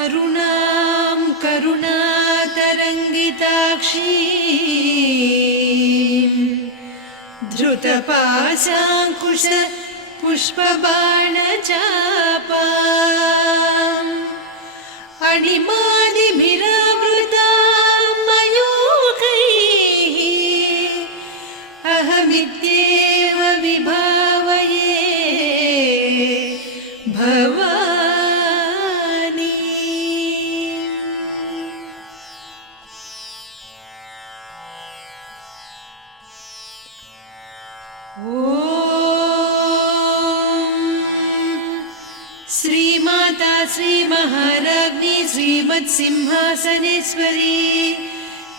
अरुणां करुणातरङ्गिताक्षीं धृतपाशाङ्कुश पुष्पबाणचापाम् अणिमादिभिरावृतां मयूखैः अहमित्येव विभावये भवानी। श्रीमाता श्रीमहाराज्ञी श्रीमत्सिंहासनेश्वरी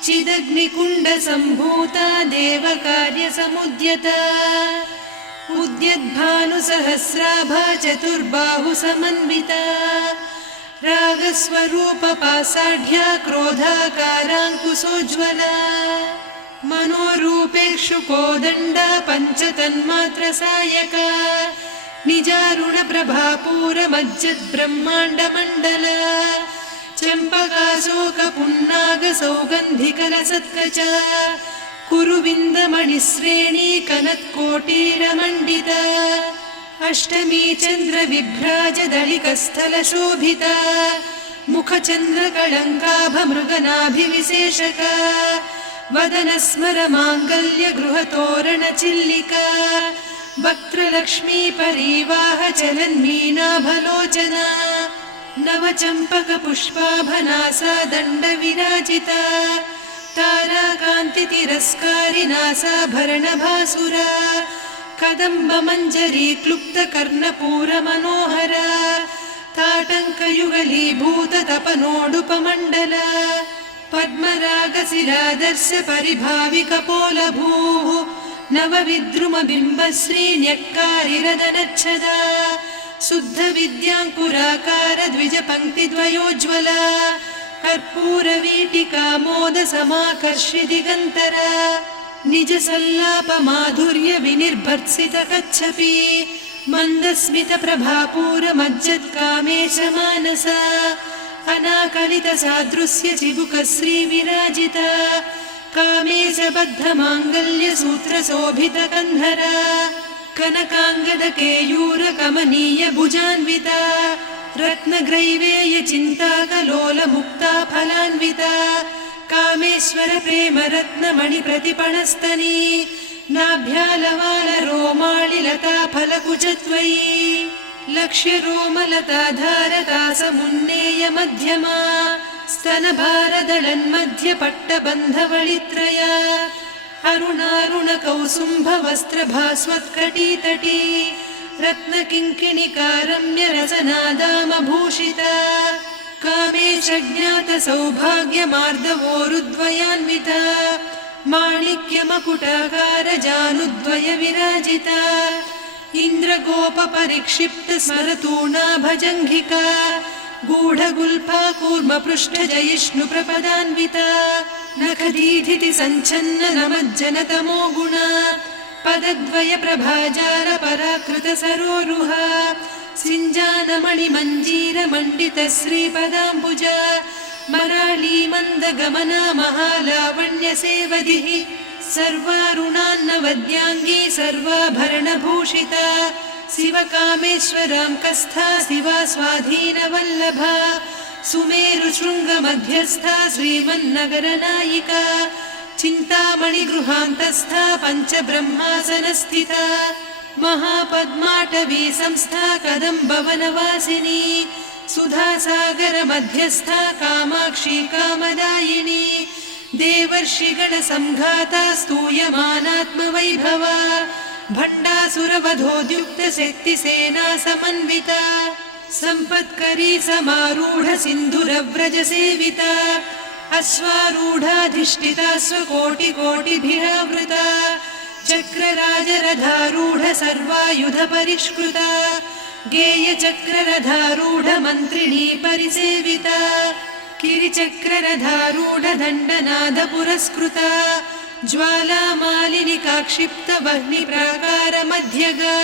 चिदग्निकुण्डसम्भूता देवकार्यसमुद्यता उद्यद्भानुसहस्राभा चतुर्बाहुसमन्विता रागस्वरूपपासाढ्या क्रोधाकाराङ्कुशोज्ज्वला मनोरूपेक्षुकोदण्डा पञ्चतन्मात्रसायका निजारुणप्रभापूरमज्जद्ब्रह्माण्डमण्डला चम्पकाशोकपुन्नागसौगन्धिकलसत्कचा कुरुविन्दमणिश्रेणी कनत्कोटीरमण्डिता अष्टमी चन्द्रविभ्राजदलिकस्थलशोभिता मुखचन्द्रकळङ्काभमृगनाभिविशेषका वदनस्मरमाङ्गल्यगृहतोरणचिल्लिका वक्त्रलक्ष्मी परीवाहचलन्मीनाभलोचना नवचम्पकपुष्पाभनासा दण्डविराजिता ताराकान्तितिरस्कारिनासाभरणभासुरा कदम्बमञ्जरी क्लुप्तकर्णपूरमनोहरा ताटङ्कयुगलीभूततपनोडुपमण्डला पद्मरागशिरादर्श परिभाविकपोलभूः नवविद्रुमबिम्बश्रीन्यक्कारिरदनच्छदा शुद्धविद्याङ्कुराकार द्विजपङ्क्तिद्वयोज्ज्वला कर्पूरवीटिकामोदसमाकर्षि दिगन्तरा निजसल्लापमाधुर्यविनिर्भर्त्सितकच्छपि मन्दस्मितप्रभापूरमज्जत्कामेशमानसा अनाकलितसादृश्यचिबुकश्रीविराजिता कामेशबद्धमाङ्गल्यसूत्रशोभितकन्धरा कनकाङ्गदकेयूरकमनीयभुजान्विता रत्नग्रैवेयचिन्ताकलोलमुक्ता फलान्विता कामेश्वरप्रेमरत्नमणिप्रतिपणस्तनी नाभ्यालवालरोमालिलता फलकुचत्वयी लक्ष्यरोमलताधारकासमुन्नेयमध्यमा स्तनभारदळन्मध्यपट्टबन्धवळित्रया अरुणारुणकौसुम्भवस्त्रभास्वत्कटीतटी रत्नकिङ्किणिकारम्यरसनादामभूषिता कामेशज्ञातसौभाग्यमार्दवोरुद्वयान्विता माणिक्यमकुटाकारजानुद्वयविराजिता इन्द्रगोपपरिक्षिप्तस्मरतूणाभजङ्घिका गूढगुल्फा कूर्मपृष्ठजयिष्णुप्रपदान्विता नखदीधितिसञ्छन्ननमज्जनतमो गुणा पदद्वयप्रभाजालपराकृतसरोरुहा सिञ्जानमणिमञ्जीरमण्डितश्रीपदाम्बुजा मराळीमन्दगमना महालावण्यसेवधिः सर्वारुणान्नवद्याङ्गी सर्वाभरणभूषिता शिवकामेश्वराङ्कस्था शिवा स्वाधीनवल्लभा सुमेरुशृङ्गमध्यस्था श्रीमन्नगरनायिका चिन्तामणिगृहान्तस्था पञ्चब्रह्मासनस्थिता महापद्माटवी संस्था कदम्बवनवासिनी सुधासागरमध्यस्था कामाक्षी कामदायिनी देवर्षिगणसंघाता स्तूयमानात्मवैभवा भण्डासुरवधोद्युक्तशक्तिसेना समन्विता सम्पत्करी समारूढ सिन्धुरव्रजसेविता अश्वारूढाधिष्ठिता स्वकोटिकोटिभिरावृता चक्रराजरथारूढ सर्वायुधपरिष्कृता गेयचक्ररथारूढ मन्त्रिणी परिसेविता किरिचक्ररथारूढ दण्डनाद पुरस्कृता ज्वालामालिनिकाक्षिप्तवह्निप्राकारमध्यगा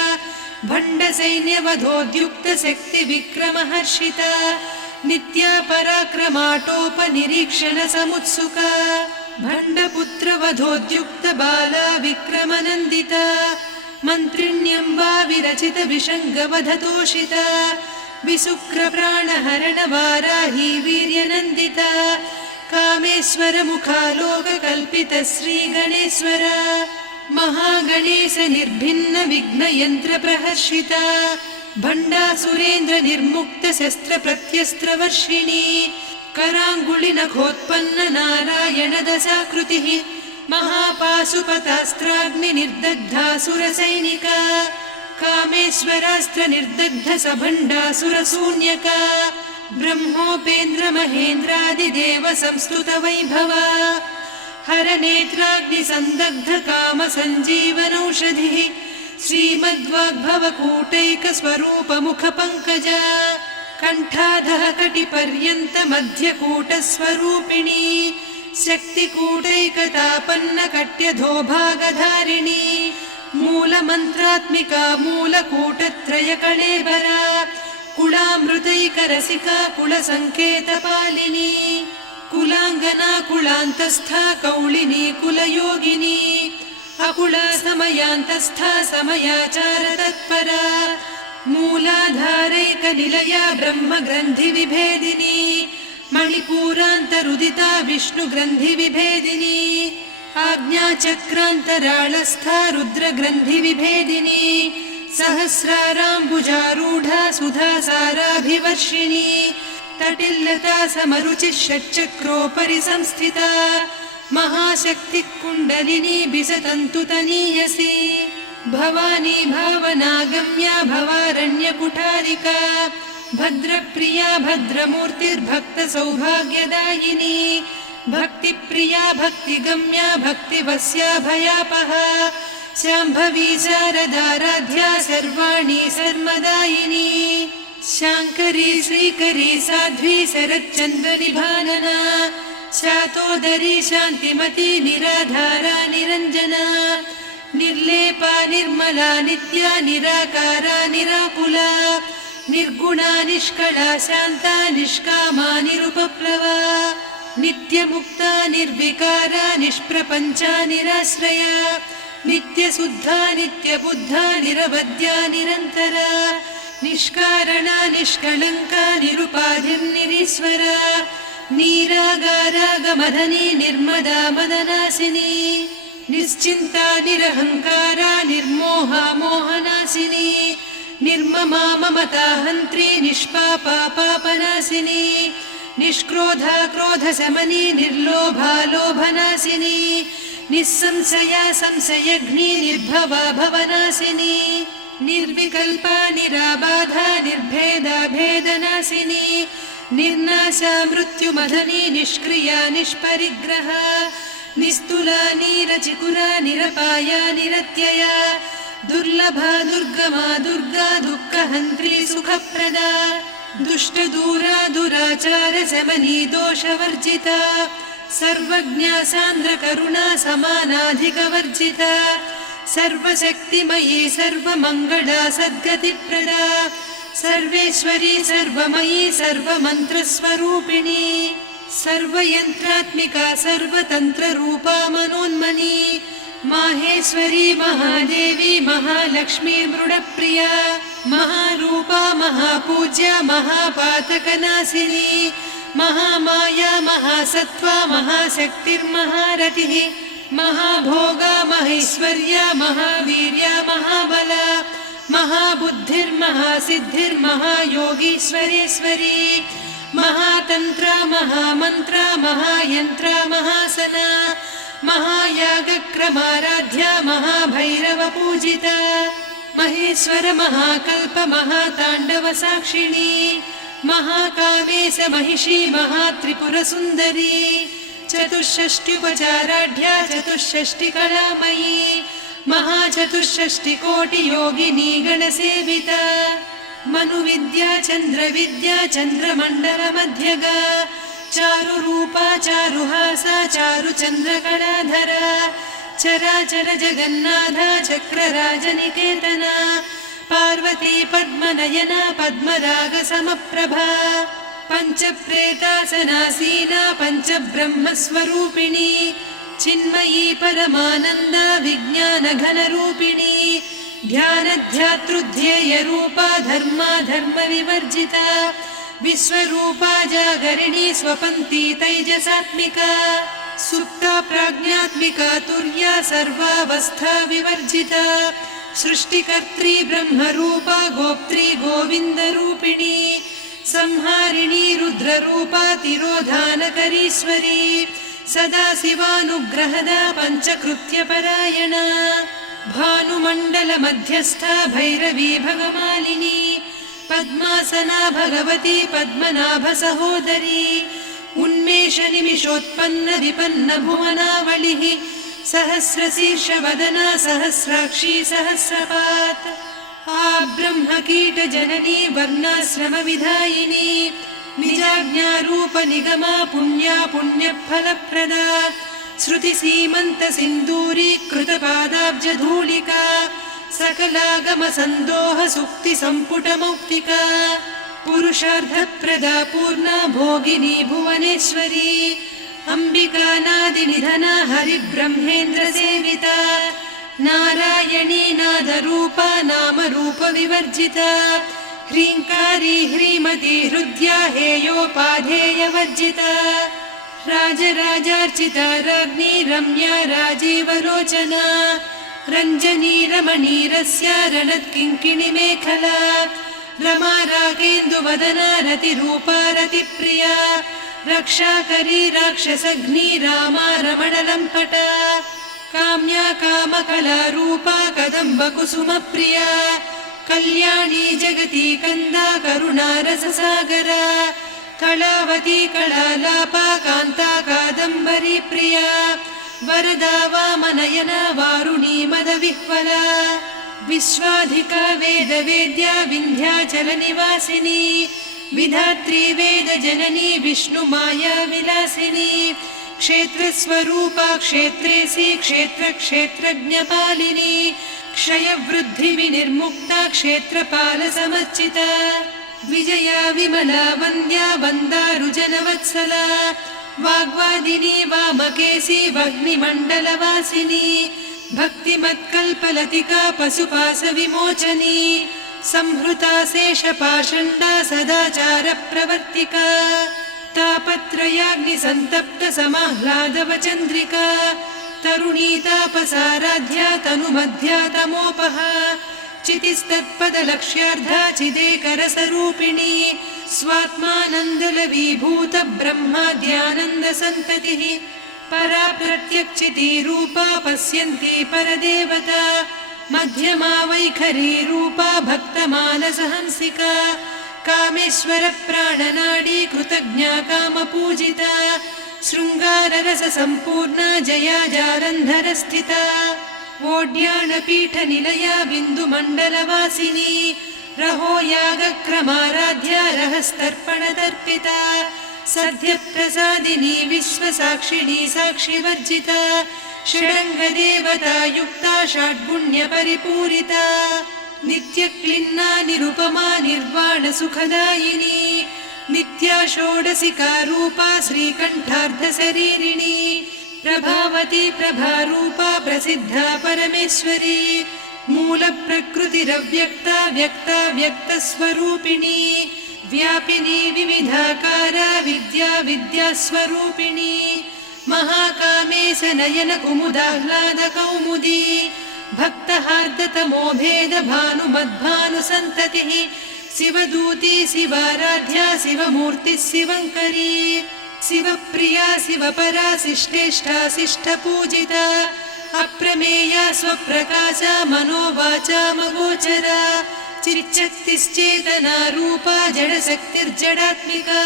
भण्डसैन्यवधोद्युक्तशक्तिविक्रमहर्षिता नित्या पराक्रमाटोपनिरीक्षण समुत्सुका भण्डपुत्रवधोद्युक्त बाला विक्रमनन्दिता मन्त्रिण्यम्बा विरचित विषङ्गवधतोषिता विसुक्रप्राणहरणवाराही वीर्यनन्दिता कामेश्वर मुखालोककल्पित श्रीगणेश्वर महागणेश निर्भिन्न विघ्नयन्त्र प्रहर्षिता भण्डासुरेन्द्र निर्मुक्त शस्त्र प्रत्यस्त्रवर्षिणी कराङ्गुलि नखोत्पन्न नारायण दशाकृतिः महापाशुपतास्त्राग्नि निर्दग्धासुरसैनिका कामेश्वरास्त्र निर्दग्ध सभण्डासुरशून्यका ब्रह्मोपेन्द्र महेन्द्रादिदेव संस्तुत वैभवा हरनेत्राग्नि संदग्ध काम सञ्जीवनौषधिः श्रीमद्वाग्भवकूटैक स्वरूप मुख पंकजा कंठाधः कटिपर्यन्त मध्यकूट स्वरूपिणी शक्तिकूटैकतापन्न कट्यधोभागधारिणी मूलमन्त्रात्मिका मूलकूटत्रय कळेबरा कुलामृतैकरसिका कुलसङ्केतपालिनी कुलाङ्गना कुलान्तस्था कौलिनी कुलयोगिनी अकुला समयान्तस्था समयाचार तत्परा मूलाधारैकनिलया ब्रह्मग्रन्थि विभेदिनी मणिपूरान्तरुदिता विष्णुग्रन्थि विभेदिनी आज्ञाचक्रान्तराळस्था रुद्रग्रन्थि विभेदिनी सहस्राराम्बुजारूढा सुधासाराभिवर्षिणी तटिल्लता समरुचिः षट्चक्रोपरि संस्थिता महाशक्तिः कुण्डलिनी बिसतन्तुतनीयसी भवानी भावनागम्या भवारण्यकुठारिका भद्रप्रिया भद्रमूर्तिर्भक्तसौभाग्यदायिनी भक्तिप्रिया भक्तिगम्या भक्तिवस्या भयापहा शाम्भवी शारदाराध्या सर्वाणि सर्वदायिनी शाङ्करी श्रीकरी साध्वी शरच्चन्द्रनिभानना शातोदरी शान्तिमती निराधारा निरञ्जना निर्लेपा निर्मला नित्या निराकारा निराकुला निर्गुणा निष्कला शान्ता निष्कामा निरुपप्लवा नित्यमुक्ता निर्विकारा निष्प्रपञ्चा निराश्रया नित्यशुद्धा नित्यबुद्धा निरवद्या निरन्तरा निष्कारणा निष्कलङ्का निरुपाधिर्निरीश्वरा नीरागारागमदनी निर्मदा मदनासिनी निश्चिन्ता निरहङ्कारा निर्मोहा मोहनासिनी निर्ममा ममता हन्त्री निष्पापा पापनासिनी निष्क्रोधा क्रोधशमनी निर्लोभा लोभनासिनी निस्संशया संशयघ्नी निर्भवा भवनासिनी निर्विकल्पा निराबाधा निर्भेदा भेदनासिनी निर्नाशा मृत्युमदनी निष्क्रिया निष्परिग्रहा निस्तुला नीरचिकुरा निरपाया निरत्यया दुर्लभा दुर्गमा दुर्गा दुःखहन्त्री सुखप्रदा दुष्टदूरा दुराचार शमनी दोषवर्जिता सर्वज्ञा सान्द्रकरुणा समानाधिकवर्जिता सर्वशक्तिमयी सर्वमङ्गला सद्गतिप्रदा सर्वेश्वरी सर्वमयी सर्वमन्त्रस्वरूपिणी सर्वयन्त्रात्मिका सर्वतन्त्ररूपा मनोन्मनी माहेश्वरी महादेवी महालक्ष्मी मृडप्रिया महारूपा महापूज्या महापातकनाशिनी महामाया महासत्त्वा महाशक्तिर्महारथिः महाभोगा महेश्वर्या महावीर्या महाबला महाबुद्धिर्महासिद्धिर्महायोगीश्वरेश्वरी महातन्त्रा महामन्त्रा महायन्त्रा महासना महायागक्रमाराध्या महाभैरवपूजिता महेश्वर महाकल्प महाताण्डव साक्षिणी महाकामेश महिषी महात्रिपुरसुन्दरी चतुष्षष्ट्युपचाराढ्या चतुष्षष्टिकलामयी महाचतुष्षष्टिकोटियोगिनी गणसेविता मनुविद्या चन्द्रविद्या चन्द्रमण्डलमध्यगा चारुरूपा चारुहासा चारुचन्द्रकलाधरा चराचर जगन्नाथा चक्रराजनिकेतना पार्वती पद्मनयना पद्मरागसमप्रभा पञ्चप्रेतासनासीना पञ्चब्रह्मस्वरूपिणी चिन्मयी परमानन्दा विज्ञानघनरूपिणी ध्यानध्यातृध्येयरूपा धर्मा धर्मविवर्जिता विश्वरूपा जागरिणी स्वपन्ती तैजसात्मिका सुप्ता प्राज्ञात्मिका तुर्या सर्वावस्था विवर्जिता सृष्टिकर्त्री ब्रह्मरूपा गोप्त्री गोविन्दरूपिणी संहारिणी रुद्ररूपा तिरोधानकरीश्वरी सदाशिवानुग्रहदा पञ्चकृत्यपरायणा भानुमण्डलमध्यस्था भैरवी भगमालिनी पद्मासना भगवती पद्मनाभसहोदरी उन्मेषनिमिषोत्पन्न विपन्न भुवनावलिः सहस्रशीर्षवदना सहस्राक्षी सहस्रपात् ब्रह्मकीटजननी वर्णाश्रमविधायिनी निजाज्ञारूपनिगमा पुण्या पुण्यफलप्रदा श्रुतिसीमन्तसिन्दूरीकृतपादाब्जधूलिका सकलागमसन्दोहसुक्तिसम्पुटमौक्तिका पुरुषार्थप्रदा पूर्णा भोगिनी भुवनेश्वरी अम्बिकानादिनिधना हरिब्रह्मेन्द्रसेविता नारायणी नादरूपा नामरूपविवर्जिता ह्रीङ्कारी ह्रीमती हृद्या हेयोपाधेयवर्जिता राजराजार्चिता राज्ञी रम्या राजीवलोचना रञ्जनी रमणीरस्या रणत्किङ्किणिमेखला रमा रागेन्दुवदना रतिरूपा रतिप्रिया रक्षाकरी राक्षसघ्नी रामा रमणलम्पटा काम्या कामकलारूपा कदम्बकुसुमप्रिया कल्याणी जगती कन्दा करुणारससागरा कलावती कलालापा कान्ता कादम्बरी प्रिया वरदा वामनयना वारुणी मदविह्वला विश्वाधिका वेदवेद्या विन्ध्याचलनिवासिनी विधात्री वेदजननी विष्णुमाया विलासिनी क्षेत्रस्वरूपा क्षेत्रेसी क्षेत्रक्षेत्रज्ञपालिनी क्षयवृद्धिविनिर्मुक्ता क्षेत्रपालसमर्चिता विजया विमला वन्द्या वन्दारुजनवत्सला वाग्वादिनी वामकेशी वह्निमण्डलवासिनी भक्तिमत्कल्पलतिका पशुपाशविमोचनी संहृता शेषपाषण्डा सदाचारप्रवर्तिका तापत्रयाग्निसन्तप्त समाह्लादवचन्द्रिका तरुणी तापसाराध्या तनुमध्या तमोपहा चितिस्तत्पदलक्ष्यार्धा चिदेकरसरूपिणी स्वात्मानन्दलवीभूत ब्रह्माद्यानन्दसन्ततिः परा प्रत्यक्षितीरूपा पश्यन्ती परदेवता मध्यमा वैखरी रूपा भक्तमानसहंसिका कामेश्वर प्राणनाडी कृतज्ञा कामपूजिता शृङ्गाररससम्पूर्णा जया जालन्धरस्थिता वोड्याणपीठनिलया बिन्दुमण्डलवासिनी रहो यागक्रमाराध्या रहस्तर्पणतर्पिता सद्यप्रसादिनी विश्वसाक्षिणी साक्षिवर्जिता षडङ्गदेवता युक्ता षड्गुण्यपरिपूरिता नित्यक्लिन्ना निरुपमा निर्वाणसुखदायिनी नित्या षोडशिका रूपा श्रीकण्ठार्धशरीरिणी प्रभावती प्रभारूपा प्रसिद्धा परमेश्वरी मूलप्रकृतिरव्यक्ता व्यक्ता व्यक्तस्वरूपिणी व्यापिनी विविधाकारा विद्या विद्यास्वरूपिणी महाकामेश नयन कुमुदाह्लाद कौमुदी भक्तहार्दतमो भेद भानुमद्भानुसन्ततिः शिवदूती शिवाराध्या शिवमूर्तिः शिवङ्करी शिवप्रिया शिवपरा शिष्टेष्टा शिष्टपूजिता अप्रमेया स्वप्रकाशा मनोवाचामगोचरा चिच्चक्तिश्चेतना रूपा जडशक्तिर्जडात्मिका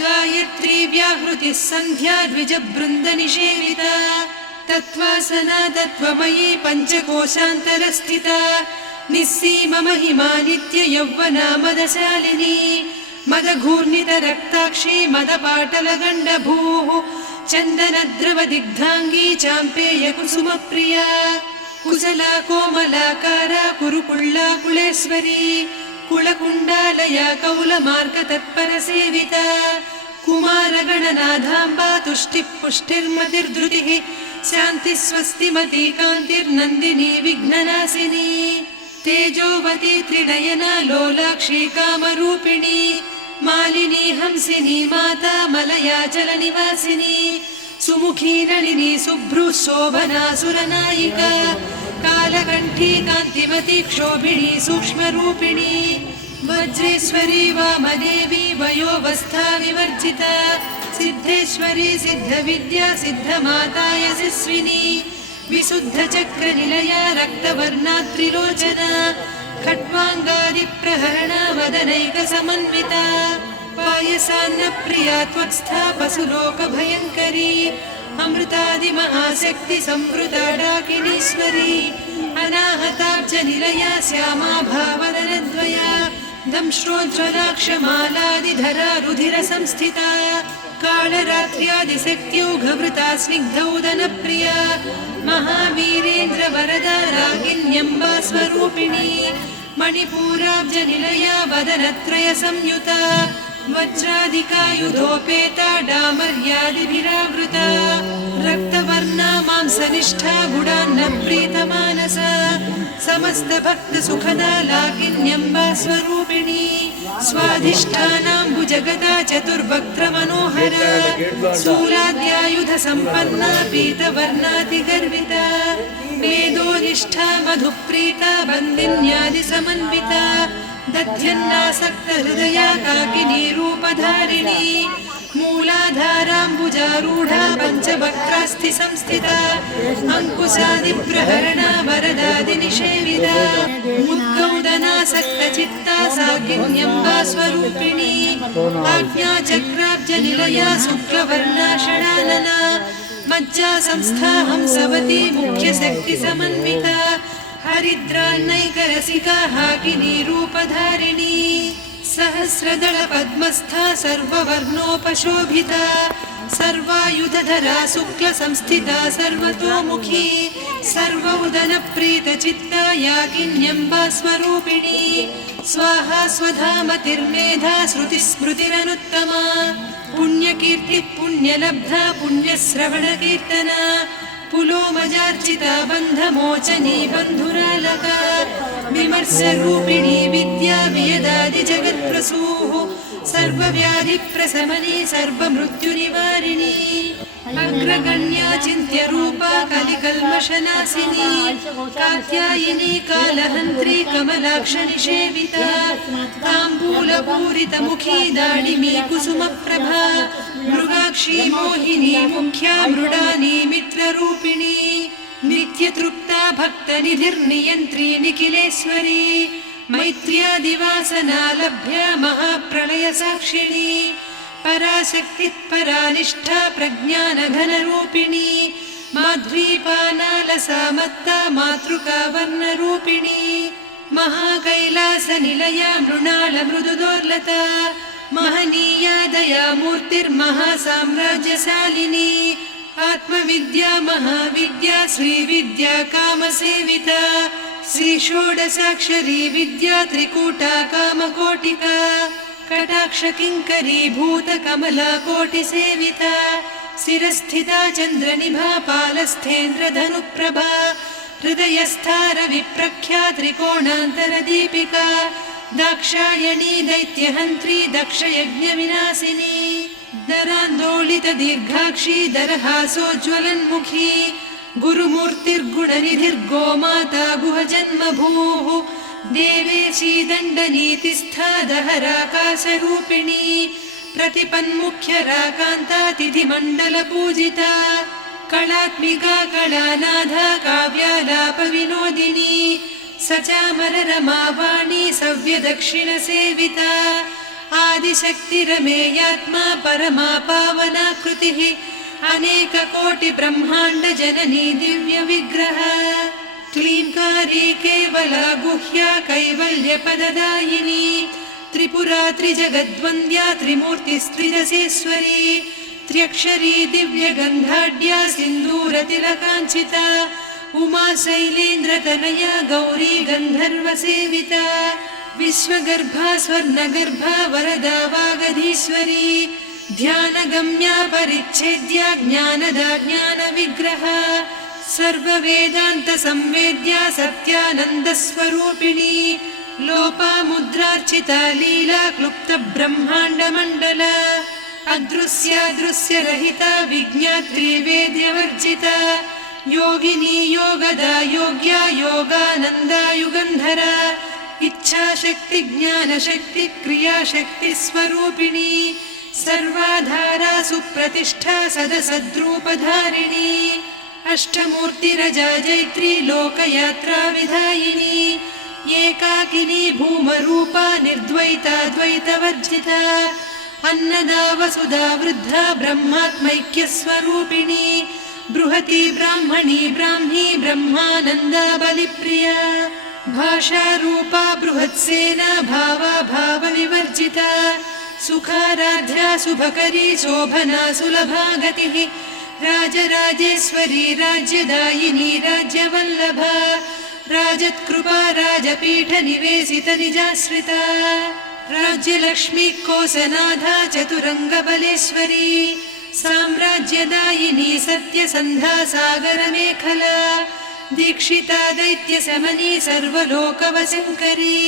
गायत्री व्याहृतिः सन्ध्या द्विजबृन्दनिषेविता तत्त्वासना तत्त्वमयी पञ्चकोशान्तरस्थिता निस्सीम महिमा नित्ययौवना मदशालिनी मदघूर्णितरक्ताक्षी मदपाटलगण्डभूः चन्दनद्रवदिग्धाङ्गी चाम्पेयकुसुमप्रिया कुशला कोमलाकारा कुरुकुळ्ळा कुलेश्वरी कुलकुण्डालया कौलमार्गतत्परसेविता कुमारगणनाथाम्बा तुष्टिः पुष्टिर्मतिर्धृतिः शान्तिः स्वस्तिमती कान्तिर्नन्दिनी विघ्ननाशिनी तेजोवती त्रिनयना लोलाक्षी कामरूपिणी मालिनी हंसिनी माता मलया जलनिवासिनी सुमुखी नलिनी शुभ्रुः शोभना सुरनायिका कालकण्ठी कान्तिमती क्षोभिणी सूक्ष्मरूपिणी वज्रेश्वरी वामदेवी वयोवस्था विवर्जिता सिद्धेश्वरी सिद्धविद्या सिद्धमाता यशस्विनी विशुद्धचक्रनिलया रक्तवर्णा त्रिलोचना खट्वाङ्गादिप्रहरणा वदनैकसमन्विता पायसान्नप्रिया त्वत्स्था पशुलोकभयङ्करी अमृतादिमहाशक्तिसंवृता डाकिनीश्वरी अनाहताब्जनिलया श्यामा भावदनद्वया दंश्रोज्ज्वलाक्षमालादिधरा रुधिरसंस्थिता कालरात्र्यादिशक्त्योघवृता स्निग्धौदनप्रिया महावीरेन्द्रवरदा रागिण्यम्बा स्वरूपिणी मणिपूराब्जनिलया वदनत्रयसंयुता वज्रादिकायुधोपेता डामर्यादिभिरावृता रक्तवर्णा मांसनिष्ठा गुडान्नप्रीतमानसा समस्तभक्तसुखदा लाकिन्यम्बा स्वरूपिणी स्वाधिष्ठानाम्बुजगदा चतुर्वक्त्रमनोहरा शूलाद्यायुधसम्पन्ना पीतवर्णातिगर्विता वेदोनिष्ठा मधुप्रीता बन्दिन्यादिसमन्विता दध्यन्नासक्तहृदया काकिनी रूपधारिणी मूलाधाराम्बुजारूढा पञ्चवक्त्रास्थिसंस्थिता अङ्कुशादिप्रहरणा वरदादिनिषेविता मुद्गौदनासक्तचित्ता साकिन्यम्बा स्वरूपिणी आज्ञाचक्राब्जनिलया शुक्लवर्णा षडानना मज्जा संस्था हंसवती मुख्यशक्तिसमन्विता हरिद्रान्नैकरसिका हाकिनी रूपधारिणी सहस्रदल पद्मस्था सर्ववर्णोपशोभिता सर्वायुधधरा शुक्लसंस्थिता सर्वतोमुखी सर्वौदनप्रीतचित्ता याकिन्यम्बा स्वरूपिणी स्वाहा स्वधामतिर्मेधा श्रुतिस्मृतिरनुत्तमा पुण्यकीर्तिः पुण्यलब्धा पुण्यश्रवणकीर्तना पुलोमजार्चिता बन्धमोचनी बन्धुरालका विमर्शरूपिणी विद्या वियदादिजगत्प्रसूः सर्वव्याधिप्रशमनी सर्वमृत्युनिवारिणी अग्रगण्या चिन्त्यरूपा कलिकल्मषनाशिनी कात्यायिनी कालहन्त्री कमलाक्षनिषेविता ताम्बूलपूरितमुखी दाडिमी कुसुमप्रभा मृगाक्षी मोहिनी मुख्या मृडानी मित्ररूपिणी नित्यतृप्ता भक्तनिधिर्नियन्त्री निखिलेश्वरी मैत्र्यादिवासना लभ्या महाप्रलयसाक्षिणी पराशक्तिः परानिष्ठा प्रज्ञानघनरूपिणी माध्वीपानालसामत्ता मातृका वर्णरूपिणी महाकैलासनिलया मृणालमृदुदोर्लता महनीया दया मूर्तिर्महासाम्राज्यशालिनी आत्मविद्या महाविद्या श्रीविद्या कामसेविता श्रीषोडशाक्षरी विद्या त्रिकूटा कामकोटिका कटाक्षकिङ्करी भूतकमला कोटिसेविता शिरस्थिता चन्द्रनिभा पालस्थेन्द्रधनुप्रभा हृदयस्था रविप्रख्या त्रिकोणान्तरदीपिका दाक्षायणी दैत्यहन्त्री दक्षयज्ञविनाशिनी दरान्दोलितदीर्घाक्षी दरहासोज्ज्वलन्मुखी गुरुमूर्तिर्गुणनिधिर्गोमाता गुहजन्मभूः देवेशी दण्डनीतिस्था दहराकाशरूपिणी प्रतिपन्मुख्यराकान्ता तिथिमण्डलपूजिता कलात्मिका कलानाधा काव्यालापविनोदिनी सचामररमावाणी सव्यदक्षिणसेविता आदिशक्तिरमेयात्मा परमा पावनाकृतिः अनेककोटिब्रह्माण्डजननी दिव्यविग्रह क्लीङ्कारी केवला गुह्या कैवल्यपददायिनी त्रिपुरा त्रिजगद्वन्द्या त्रिमूर्तिस्त्रिदशेश्वरी त्र्यक्षरी दिव्यगन्धाढ्या सिन्दूरतिलकाञ्चिता उमा शैलेन्द्रतनया गौरी गन्धर्वसेविता विश्वगर्भा स्वर्णगर्भा वरदा वागधीश्वरी ध्यानगम्या परिच्छेद्या ज्ञानदा ज्ञानविग्रहा सर्ववेदान्तसंवेद्या सत्यानन्दस्वरूपिणी लोपामुद्रार्चिता लीला क्लुप्तब्रह्माण्डमण्डला अदृश्यादृश्यरहिता विज्ञात्री वेद्यवर्जिता योगिनी योगदा योग्या योगानन्दा युगन्धरा इच्छाशक्ति ज्ञानशक्ति क्रियाशक्ति स्वरूपिणी सर्वाधारा सुप्रतिष्ठा सदसद्रूपधारिणी अष्टमूर्तिरजा जैत्री लोकयात्रा विधायिनी एकाकिनी भूमरूपा निर्द्वैता द्वैतवर्जिता अन्नदा वसुधा वृद्धा ब्रह्मात्मैक्यस्वरूपिणी बृहती ब्राह्मणी ब्राह्मी ब्रह्मानन्दा बलिप्रिया भाषारूपा बृहत्सेना भावा भावविवर्जिता सुखाराध्या शुभकरी शोभना सुलभा गतिः राजराजेश्वरी राज्यदायिनी राज्यवल्लभा राजत्कृपा राजपीठनिवेशितनिजाश्रिता राज्यलक्ष्मी कोसनाधा चतुरङ्गबलेश्वरी साम्राज्यदायिनी सत्यसन्धा सागरमेखला दीक्षिता दैत्यशमनी सर्वलोकवशङ्करी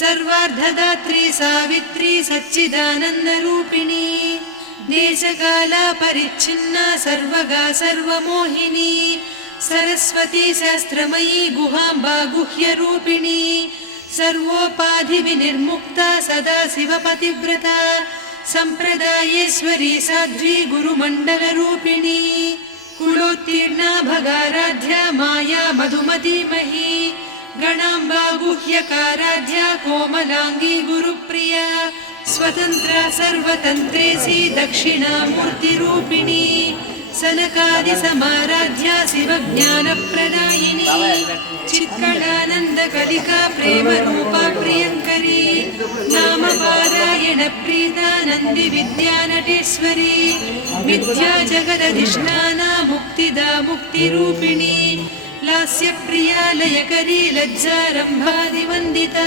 सर्वार्धदात्री सावित्री सच्चिदानन्दरूपिणी देशकाला परिच्छिन्ना सर्वगा सर्वमोहिनी सरस्वती शास्त्रमयी गुहाम्बा गुह्यरूपिणी सर्वोपाधिविनिर्मुक्ता सदा शिवपतिव्रता सम्प्रदायेश्वरी साध्वी गुरुमण्डलरूपिणी कुलोत्तीर्णा भगाराध्या माया मधुमतीमही गणाम्बा गुह्यकाराध्या कोमलाङ्गी गुरुप्रिया स्वतन्त्रा सर्वतन्त्रेसी दक्षिणामूर्तिरूपिणी सनकादिसमाराध्या शिवज्ञानप्रदायिनी चित्कलानन्दकलिका प्रेमरूपा प्रियङ्करी नामपारायणप्रीता नन्दिविद्यानटेश्वरी विद्या जगदधिष्ठाना मुक्तिदा मुक्तिरूपिणी लास्यप्रिया लयकरी लज्जारम्भादिवन्दिता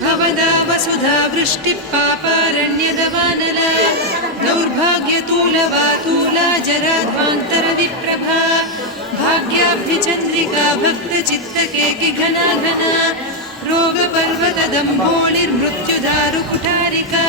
भवदा वसुधा वृष्टिः पापारण्यदवानला दौर्भाग्यतूलवातूला जराध्वान्तरविप्रभा भाग्याब्धिचन्द्रिका भक्तचित्तकेकि घना घना रोगपर्वतदम्भोळिर्मृत्युदारुकुठारिका